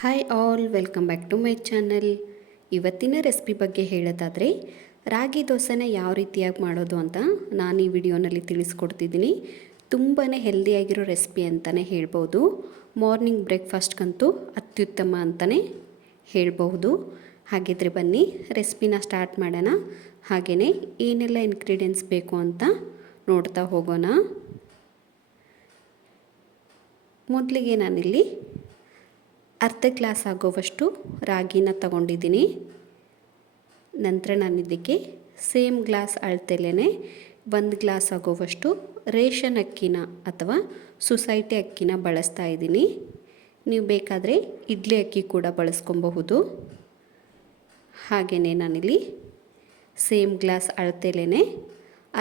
Hi all, welcome back to my channel. ಇವತ್ತಿನ recipe ಬಗ್ಗೆ ಹೇಳೋದಾದರೆ ರಾಗಿ ದೋಸೆನ ಯಾವ ರೀತಿಯಾಗಿ ಮಾಡೋದು ಅಂತ ನಾನು ಈ ವಿಡಿಯೋನಲ್ಲಿ ತಿಳಿಸ್ಕೊಡ್ತಿದ್ದೀನಿ. ತುಂಬಾ ಹೆಲ್ದಿಯಾಗಿರೋ ರೆಸಿಪಿ ಅಂತಲೇ ಹೇಳ್ಬೋದು. ಮಾರ್ನಿಂಗ್ ಬ್ರೇಕ್ಫಾಸ್ಟ್ಗಂತೂ ಅತ್ಯುತ್ತಮ ಅಂತಲೇ ಹೇಳ್ಬಹುದು. ಹಾಗಿದ್ರೆ ಬನ್ನಿ ರೆಸಿಪಿನ ಸ್ಟಾರ್ಟ್ ಮಾಡೋಣ. ಹಾಗೆಯೇ ಏನೆಲ್ಲ ಇಂಗ್ರೀಡಿಯೆಂಟ್ಸ್ ಬೇಕು ಅಂತ ನೋಡ್ತಾ ಹೋಗೋಣ. ಮೊದಲಿಗೆ ನಾನಿಲ್ಲಿ ಅರ್ಧ ಗ್ಲಾಸ್ ಆಗೋವಷ್ಟು ರಾಗಿನ ತಗೊಂಡಿದ್ದೀನಿ. ನಂತರ ನಾನು ಇದಕ್ಕೆ ಸೇಮ್ ಗ್ಲಾಸ್ ಅಳತೆಲೇ 1 ಗ್ಲಾಸ್ ಆಗೋವಷ್ಟು ರೇಷನ್ ಅಕ್ಕಿನ ಅಥವಾ ಸೊಸೈಟಿ ಅಕ್ಕಿನ ಬಳಸ್ತಾ ಇದ್ದೀನಿ. ನೀವು ಬೇಕಾದರೆ ಇಡ್ಲಿ ಅಕ್ಕಿ ಕೂಡ ಬಳಸ್ಕೊಬಹುದು. ಹಾಗೆಯೇ ನಾನಿಲ್ಲಿ ಸೇಮ್ ಗ್ಲಾಸ್ ಅಳತೆಲೇ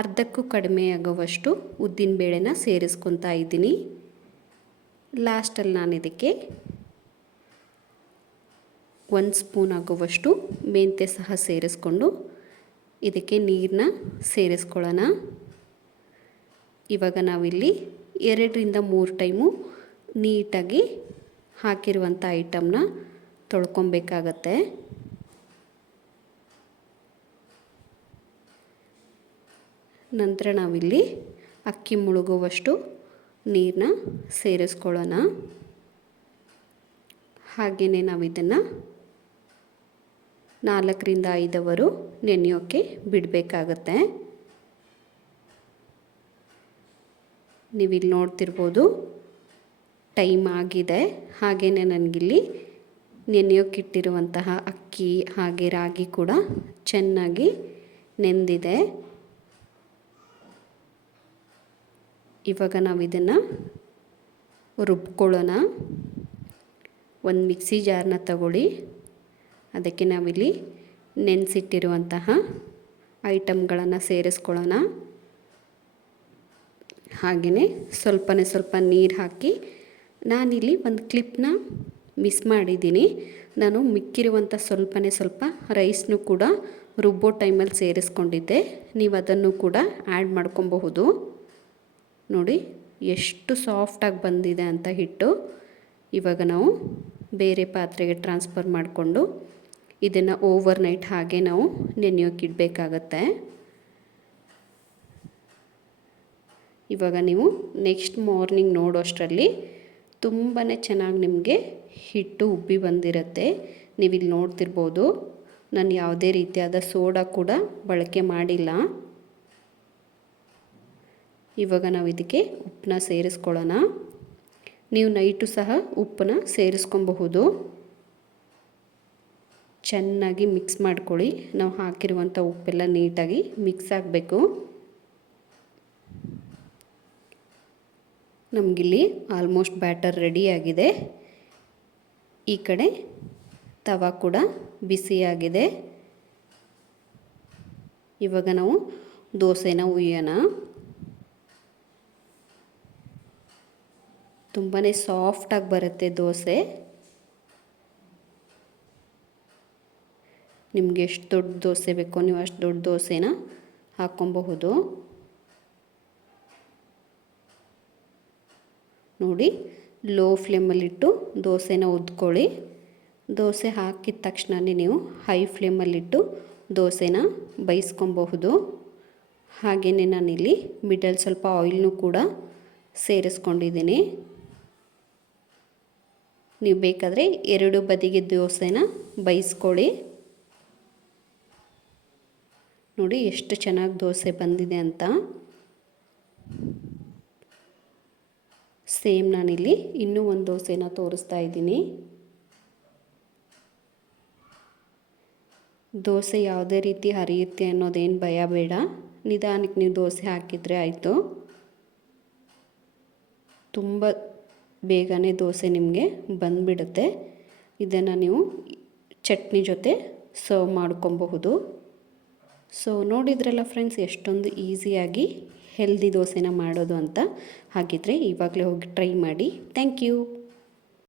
ಅರ್ಧಕ್ಕೂ ಕಡಿಮೆ ಆಗೋವಷ್ಟು ಉದ್ದಿನಬೇಳೆನ ಸೇರಿಸ್ಕೊತಾ ಇದ್ದೀನಿ. ಲಾಸ್ಟಲ್ಲಿ ನಾನು ಇದಕ್ಕೆ 1 ಸ್ಪೂನ್ ಆಗುವಷ್ಟು ಮೆಂತ್ಯ ಸಹ ಸೇರಿಸ್ಕೊಂಡು ಇದಕ್ಕೆ ನೀರನ್ನ ಸೇರಿಸ್ಕೊಳ್ಳೋಣ. ಇವಾಗ ನಾವಿಲ್ಲಿ 2ರಿಂದ 3 ಟೈಮು ನೀಟಾಗಿ ಹಾಕಿರುವಂಥ ಐಟಮ್ನ ತೊಳ್ಕೊಬೇಕಾಗತ್ತೆ. ನಂತರ ನಾವಿಲ್ಲಿ ಅಕ್ಕಿ ಮುಳುಗುವಷ್ಟು ನೀರನ್ನ ಸೇರಿಸ್ಕೊಳ್ಳೋಣ. ಹಾಗೆಯೇ ನಾವು ಇದನ್ನು 4ರಿಂದ 5 ಅವರು ನೆನೆಯೋಕ್ಕೆ ಬಿಡಬೇಕಾಗತ್ತೆ. ನೀವಿಲ್ಲಿ ನೋಡ್ತಿರ್ಬೋದು ಟೈಮ್ ಆಗಿದೆ. ಹಾಗೆಯೇ ನನಗಿಲ್ಲಿ ನೆನೆಯೋಕ್ಕಿಟ್ಟಿರುವಂತಹ ಅಕ್ಕಿ ಹಾಗೆ ರಾಗಿ ಕೂಡ ಚೆನ್ನಾಗಿ ನೆಂದಿದೆ. ಇವಾಗ ನಾವು ಇದನ್ನು ರುಬ್ಕೊಳ್ಳೋಣ. ಒಂದು ಮಿಕ್ಸಿ ಜಾರ್ನ ತಗೊಳ್ಳಿ. ಅದಕ್ಕೆ ನಾವಿಲ್ಲಿ ನೆನೆಸಿಟ್ಟಿರುವಂತಹ ಐಟಮ್ಗಳನ್ನು ಸೇರಿಸ್ಕೊಳ್ಳೋಣ. ಹಾಗೆಯೇ ಸ್ವಲ್ಪ ನೀರು ಹಾಕಿ ನಾನಿಲ್ಲಿ ಒಂದು ಕ್ಲಿಪ್ನ ಮಿಸ್ ಮಾಡಿದ್ದೀನಿ. ನಾನು ಮಿಕ್ಕಿರುವಂಥ ಸ್ವಲ್ಪ ರೈಸ್ನು ಕೂಡ ರುಬ್ಬೋ ಟೈಮಲ್ಲಿ ಸೇರಿಸ್ಕೊಂಡಿದ್ದೆ. ನೀವು ಅದನ್ನು ಕೂಡ ಆ್ಯಡ್ ಮಾಡ್ಕೊಬಹುದು. ನೋಡಿ ಎಷ್ಟು ಸಾಫ್ಟಾಗಿ ಬಂದಿದೆ ಅಂತ ಹಿಟ್ಟು. ಇವಾಗ ನಾವು ಬೇರೆ ಪಾತ್ರೆಗೆ ಟ್ರಾನ್ಸ್ಫರ್ ಮಾಡಿಕೊಂಡು ಇದನ್ನು ಓವರ್ನೈಟ್ ಹಾಗೆ ನಾವು ನೆನೆಯೋಕ್ಕಿಡಬೇಕಾಗತ್ತೆ. ಇವಾಗ ನೀವು ನೆಕ್ಸ್ಟ್ ಮಾರ್ನಿಂಗ್ ನೋಡೋಷ್ಟರಲ್ಲಿ ತುಂಬಾ ಚೆನ್ನಾಗಿ ನಿಮಗೆ ಹಿಟ್ಟು ಉಬ್ಬಿ ಬಂದಿರುತ್ತೆ. ನೀವಿಲ್ಲಿ ನೋಡ್ತಿರ್ಬೋದು ನಾನು ಯಾವುದೇ ರೀತಿಯಾದ ಸೋಡಾ ಕೂಡ ಬಳಕೆ ಮಾಡಿಲ್ಲ. ಇವಾಗ ನಾವು ಇದಕ್ಕೆ ಉಪ್ಪನ್ನ ಸೇರಿಸ್ಕೊಳ್ಳೋಣ. ನೀವು ನೈಟು ಸಹ ಉಪ್ಪನ್ನ ಸೇರಿಸ್ಕೊಬಹುದು. ಚೆನ್ನಾಗಿ ಮಿಕ್ಸ್ ಮಾಡ್ಕೊಳ್ಳಿ. ನಾವು ಹಾಕಿರುವಂಥ ಉಪ್ಪೆಲ್ಲ ನೀಟಾಗಿ ಮಿಕ್ಸ್ ಆಗಬೇಕು. ನಮಗಿಲ್ಲಿ ಆಲ್ಮೋಸ್ಟ್ ಬ್ಯಾಟರ್ ರೆಡಿಯಾಗಿದೆ. ಈ ಕಡೆ ತವಾ ಕೂಡ ಬಿಸಿಯಾಗಿದೆ. ಇವಾಗ ನಾವು ದೋಸೆನ ಹುಯ್ಯೋಣ. ತುಂಬಾ ಸಾಫ್ಟಾಗಿ ಬರುತ್ತೆ ದೋಸೆ. ನಿಮಗೆ ಎಷ್ಟು ದೊಡ್ಡ ದೋಸೆ ಬೇಕೋ ನೀವು ಅಷ್ಟು ದೊಡ್ಡ ದೋಸೆನ ಹಾಕ್ಕೊಬಹುದು. ನೋಡಿ ಲೋ ಫ್ಲೇಮಲ್ಲಿಟ್ಟು ದೋಸೆನ ಉದ್ಕೊಳ್ಳಿ. ದೋಸೆ ಹಾಕಿದ ತಕ್ಷಣವೇ ನೀವು ಹೈ ಫ್ಲೇಮಲ್ಲಿಟ್ಟು ದೋಸೆನ ಬೇಯಿಸ್ಕೊಬಹುದು. ಹಾಗೆಯೇ ನಾನಿಲ್ಲಿ ಮಿಡಲ್ ಸ್ವಲ್ಪ ಆಯಿಲ್ನೂ ಕೂಡ ಸೇರಿಸ್ಕೊಂಡಿದ್ದೀನಿ. ನೀವು ಬೇಕಾದರೆ 2 ಬದಿಗೆ ದೋಸೆನ ಬೇಯಿಸ್ಕೊಳ್ಳಿ. ನೋಡಿ ಎಷ್ಟು ಚೆನ್ನಾಗಿ ದೋಸೆ ಬಂದಿದೆ ಅಂತ. ಸೇಮ್ ನಾನಿಲ್ಲಿ ಇನ್ನೂ ಒಂದು ದೋಸೆನ ತೋರಿಸ್ತಾ ಇದ್ದೀನಿ. ದೋಸೆ ಯಾವುದೇ ರೀತಿ ಹರಿಯುತ್ತೆ ಅನ್ನೋದೇನು ಭಯ ಬೇಡ. ನಿಧಾನಕ್ಕೆ ನೀವು ದೋಸೆ ಹಾಕಿದರೆ ಆಯಿತು. ತುಂಬ ಬೇಗನೆ ದೋಸೆ ನಿಮಗೆ ಬಂದುಬಿಡುತ್ತೆ. ಇದನ್ನು ನೀವು ಚಟ್ನಿ ಜೊತೆ ಸರ್ವ್ ಮಾಡ್ಕೊಬಹುದು. ಸೊ ನೋಡಿದ್ರಲ್ಲ ಫ್ರೆಂಡ್ಸ್, ಎಷ್ಟೊಂದು ಈಸಿಯಾಗಿ ಹೆಲ್ದಿ ದೋಸೆನ ಮಾಡೋದು ಅಂತ. ಹಾಗಿದ್ರೆ ಇವಾಗಲೇ ಹೋಗಿ ಟ್ರೈ ಮಾಡಿ. Thank you.